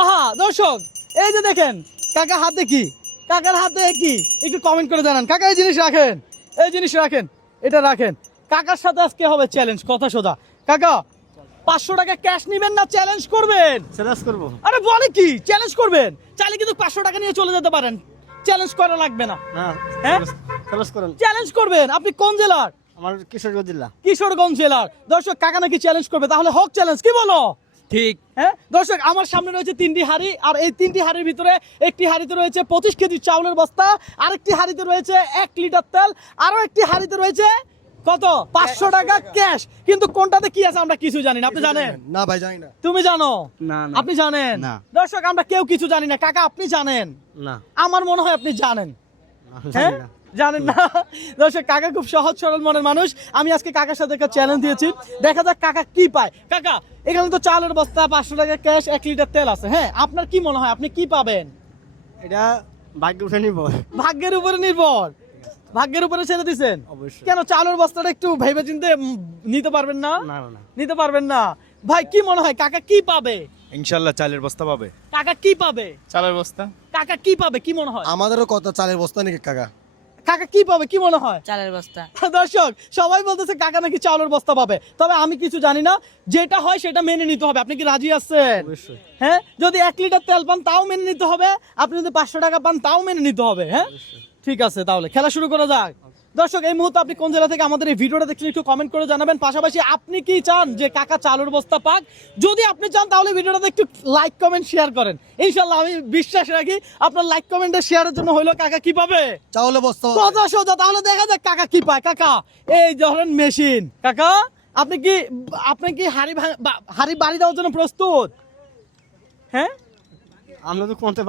আহা দর্শক, এই যে দেখেন কাকা হাতে কি, কাকার হাতে কি, একটু কমেন্ট করে জানান। কাকা এই জিনিস রাখেন, এই জিনিস রাখেন, এটা রাখেন। কাকার সাথে আজকে হবে চ্যালেঞ্জ, কথা সোজা। কাকা 500 টাকা ক্যাশ নিবেন না চ্যালেঞ্জ করবেন? চ্যালেঞ্জ করব। আরে বলে কি চ্যালেঞ্জ করবেন? চাইলে কিন্তু 500 টাকা নিয়ে চলে যেতে পারেন, চ্যালেঞ্জ করা লাগবে না। হ্যাঁ হ্যাঁ চ্যালেঞ্জ করেন। চ্যালেঞ্জ করবেন। আপনি কোন জেলার? আমার কিশোরগঞ্জ জেলা। কিশোরগঞ্জ জেলার। দর্শক কাকা নাকি চ্যালেঞ্জ করবে, তাহলে হোক চ্যালেঞ্জ, কি বলো? ঠিক। হ্যাঁ দর্শক, আমার সামনে রয়েছে 3টি হাড়ি, আর এই 3টি হাড়ির ভিতরে একটি হাড়িতে রয়েছে 25 কেজি চাউলের বস্তা, আরেকটি হাড়িতে রয়েছে 1 লিটার তেল, আরো একটি হাড়িতে রয়েছে কত 500 টাকা ক্যাশ। কিন্তু কোনটাতে কি আছে আমরা কিছু জানি না, আপনি জানেন? না ভাই জানি না। তুমি জানো? না না আপনি জানেন? না। দর্শক আমরা কেউ কিছু জানি না। কাকা আপনি জানেন? না আমার মনে হয় আপনি জানেন। হ্যাঁ জানি না। জানেন না? দর্শক কাকা খুব সহজ সরল মনের মানুষ। আমি আজকে কাকার সাথে একটা চ্যালেঞ্জ দিয়েছি, দেখা যাক কাকা কি পায়। কাকা এখানে তো চালের বস্তা, 500 টাকা ক্যাশ, 1 লিটার তেল আছে। হ্যাঁ আপনার কি মনে হয় আপনি কি পাবেন? এটা ভাগ্য উঠে নিব। ভাগ্যের উপরে নির্ভর, ভাগ্যের উপরে ছেড়ে দিছেন? অবশ্যই। কেন চালের বস্তাটা একটু ভেবে চিন্তে নিতে পারবেন না? না না না। নিতে পারবেন না? ভাই কি মনে হয় কাকা কি পাবে? ইনশাল্লাহ চালের বস্তা পাবে। কাকা কি পাবে? চালের বস্তা। কাকা কি পাবে কি মনে হয়? আমাদেরও কত চালের বস্তা নাকি কাকা? কাকা কি পাবে কি মনে হয়? চালের বস্তা। দর্শক সবাই বলতেছে কাকা নাকি চালের বস্তা পাবে, তবে আমি কিছু জানি না, যেটা হয় সেটা মেনে নিতে হবে। আপনি কি রাজি আছেন? অবশ্যই। হ্যাঁ যদি 1 লিটার তেল পান তাও মেনে নিতে হবে, আপনি যদি 500 টাকা পান তাও মেনে নিতে হবে। হ্যাঁ ঠিক আছে, তাহলে খেলা শুরু করা যাক। দর্শক এই মুহূর্তে আপনি কোন জেলা থেকে আমাদের এই ভিডিওটা দেখছেন একটু কমেন্ট করে জানাবেন। পাশাপাশি আপনি কি চান যে কাকা চালের বস্তা পাক? যদি আপনি চান তাহলে ভিডিওটাতে একটু লাইক কমেন্ট শেয়ার করেন। ইনশাআল্লাহ আমি বিশ্বাস রাখি আপনার লাইক কমেন্টের শেয়ারের জন্য হইলো কাকা কি পাবে? চাউলের বস্তা। কথা সোজা, তাহলে দেখা যাক কাকা কি পায়। কাকা এই ধরেন মেশিন। কাকা আপনি কি হাড়ি বাড়ি দেওয়ার জন্য প্রস্তুত? হ্যাঁ আমরা তো কোনতে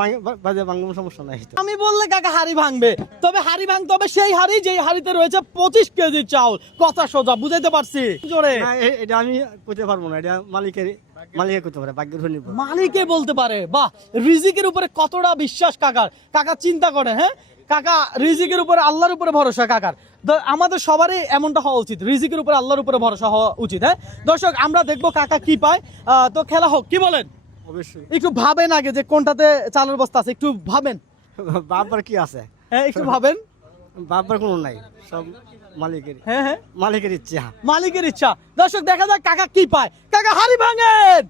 বাজে বাংলা সমস্যা নাই তো। আমি বললে কাকা হাড়ি ভাঙবে, তবে হাড়ি ভাঙতে হবে সেই হাড়ি যেই হাড়িতে রয়েছে 25 কেজি চাউল। কথা সোজা, বুঝাইতে পারছি? জোরে না এটা আমি করতে পারবো না, এটা মালিকের করতে পারে, ভাগ্যের উপর নির্ভর। মালিকে বলতে পারে। বাহ, রিজিকের উপরে কতটা বিশ্বাস কাকার। কাকা চিন্তা করে, হ্যাঁ কাকা রিজিকের উপরে, আল্লাহর উপরে ভরসা কাকার। আমাদের সবারই এমনটা হওয়া উচিত, রিজিকের উপরে আল্লাহর উপরে ভরসা হওয়া উচিত। হ্যাঁ দর্শক আমরা দেখবো কাকা কি পায়। তো খেলা হোক, কি বলেন? অবশ্যই। একটু ভাবেন আগে যে কোনটাতে চালের বস্তা আছে, একটু ভাবেন। বাবার কি আছে? হ্যাঁ একটু ভাবেন। বাবার কোনো নাই, সব মালিকের। হ্যাঁ হ্যাঁ মালিকের ইচ্ছা। মালিকের ইচ্ছা। দর্শক দেখা যাক কাকা কি পায়। কাকা হাড়ি ভাঙেন,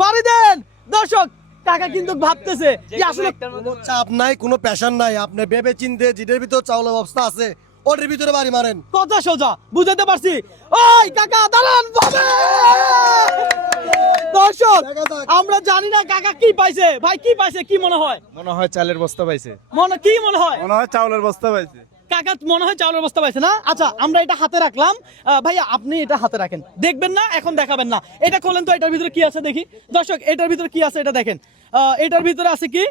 বাড়ি দেন। দর্শক কাকা কিন্তু ভাবতেছে যে আসলে কোনো চাপ নাই, কোনো প্রেশার নাই। আপনি ভেবে চিন্তে যেটার ভিতর চাউলের বস্তা আছে ওটার ভিতরে বাড়ি মারেন। কথা সোজা, বুঝাতে পারছি? ওই কাকা দাঁড়ান, ভাবে। দর্শক আমরা জানি না কাকা কি পাইছে। ভাই কি পাইছে কি মনে হয়? মনে হয় চালের বস্তা পাইছে। কি মনে হয়? মনে হয় চাউলের বস্তা পাইছে। কাকা মনে হয় চাউলের বস্তা পাইছে না? আচ্ছা আমরা এটা হাতে রাখলাম। ভাইয়া আপনি এটা হাতে রাখেন, দেখবেন না এখন দেখাবেন না। এটা খোলেন তো, এটার ভিতরে কি আছে দেখি। দর্শক এটার ভিতরে কি আছে এটা দেখেন। এটার ভিতরে আছে কি?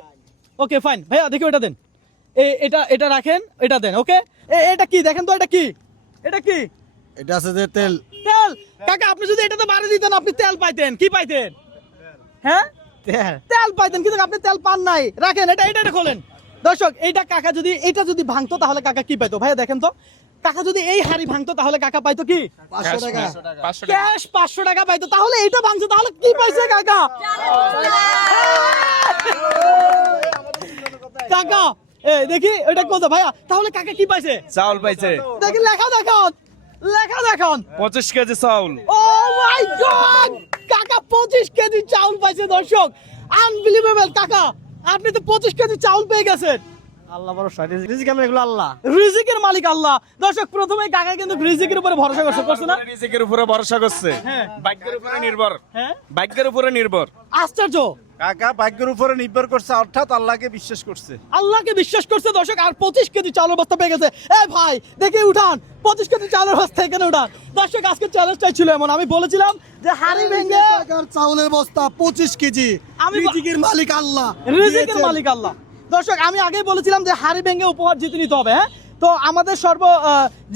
ওকে ফাইন ভাইয়া দেখি ওটা দেন। এটা রাখেন, এটা দেন। ওকে এটা কি দেখেন তো, এটা কি? এটা কি? এটা আছে যে তেল। তেল। কাকা আপনি যদি এটাতে বাড়ি দিতেন আপনি তেল পাইতেন। কি পাইতেন? হ্যাঁ তেল পাইতেন, কিন্তু আপনি তেল পান নাই। রাখেন এটা খোলেন। দর্শক এইটা কাকা যদি এটা যদি ভাঙতো তাহলে কাকা কি পাইতো? ভাইয়া দেখেন তো, কাকা যদি এই হাড়ি ভাঙতো তাহলে কাকা পাইতো কি? 500 টাকা। ক্যাশ 500 টাকা পাইতো। তাহলে এইটা ভাঙছে, তাহলে কি পাইছে কাকা? কাকা দেখি ওটা কত ভাইয়া, তাহলে কাকা কি পাইছে? চাউল পাইছে। দেখি লেখা দেখান, লেখা দেখান। 25 কেজি চাউল। ও মাই গড, কাকা 25 কেজি চাউল পাইছে। দর্শক আনবিলিভেবল, কাকা আপনি তো 25 কেজি চাউল পেয়ে গেছেন। আল্লাহ ভরসা, রিজিক আমরা এগুলো আল্লাহ। রিজিকের মালিক আল্লাহ। দর্শক প্রথমে কাকা কিন্তু রিজিকের উপরে ভরসা করছে না? রিজিকের উপরে ভরসা করছে। হ্যাঁ ভাগ্যের উপরে নির্ভর। হ্যাঁ ভাগ্যের উপরে নির্ভর। আশ্চর্য, কাকা ভাগ্যের উপরে নির্ভর করছে, অর্থাৎ আল্লাহকে বিশ্বাস করছে। আল্লাহকে বিশ্বাস করছে। দর্শক আর 25 কেজি চালের বস্তা পেয়ে গেছে। ভাই দেখে উঠান, 25 কেজি চালের বস্তা এখানে উঠান। দর্শক আজকে চ্যালেঞ্জটাই ছিল এমন, আমি বলেছিলাম যে হাড়ি ভেঙে টাকার চাউলের বস্তা 25 কেজি। রিজিকের মালিক আল্লাহ। রিজিকের মালিক আল্লাহ। দর্শক আমি আগেই বলেছিলাম যে হাড়ি ভেঙে উপহার জিতে নিতে হবে। হ্যাঁ তো আমাদের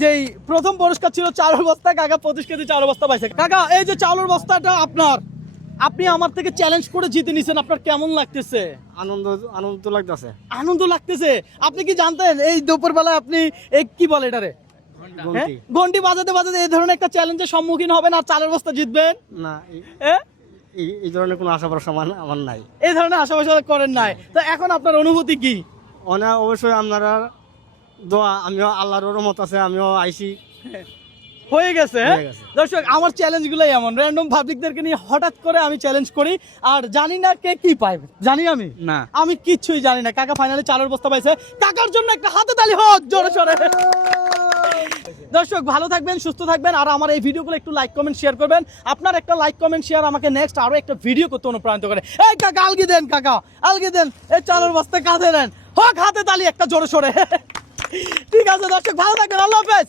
যেই প্রথম পুরস্কার ছিল চালের বস্তা। কাকা 25 কেজি চালের বস্তা পাইছে। কাকা এই যে চালের বস্তাটা আপনার, আপনি আমার থেকে চ্যালেঞ্জ করে জিতে নিছেন, আপনার কেমন লাগতেছে? আনন্দ তো লাগতেছে। আনন্দ লাগতেছে। আপনি কি জানতেন এই দুপুরবেলায় আপনি কি বলে এটারে, ঘন্টি বাজাতে বাজাতে এই ধরনের একটা চ্যালেঞ্জের সম্মুখীন হবেন আর চালের বস্তা জিতবেন? না হ্যাঁ এই ধরনের কোনো আশা ভরসা আমার নাই। এই ধরনের আশাবাসা করেন নাই, তো এখন আপনার অনুভূতি কি? অবশ্যই আপনারা দোয়া, আমিও আল্লাহর রহমত আছে, আমিও আইসি হয়ে গেছে। হয়ে গেছে। দর্শক আমার চ্যালেঞ্জগুলোই এমন, র্যান্ডম পাবলিকদেরকে নিয়ে হঠাৎ করে আমি চ্যালেঞ্জ করি, আর জানি না কে কি পায়, জানি আমি না। আমি কিচ্ছুই জানি না। কাকা ফাইনালি চালের বস্তা পাইছে, কাকার জন্য একটা হাতে তালি হোক জোরে সোরে। দর্শক ভালো থাকবেন, সুস্থ থাকবেন, আর আমার এই ভিডিওগুলো একটু লাইক কমেন্ট শেয়ার করবেন। আপনার একটা লাইক কমেন্ট শেয়ার আমাকে নেক্সট আরো একটা ভিডিও করতে অনুপ্রাণিত করে। এই কাকা আলগি দেন, কাকা আলগি দেন, এই চালের বস্তা কাঁধে নেন, হোক হাতে তালি একটা জোরে সোরে। ঠিক আছে দর্শক ভালো থাকবেন, আল্লাহ হাফেজ।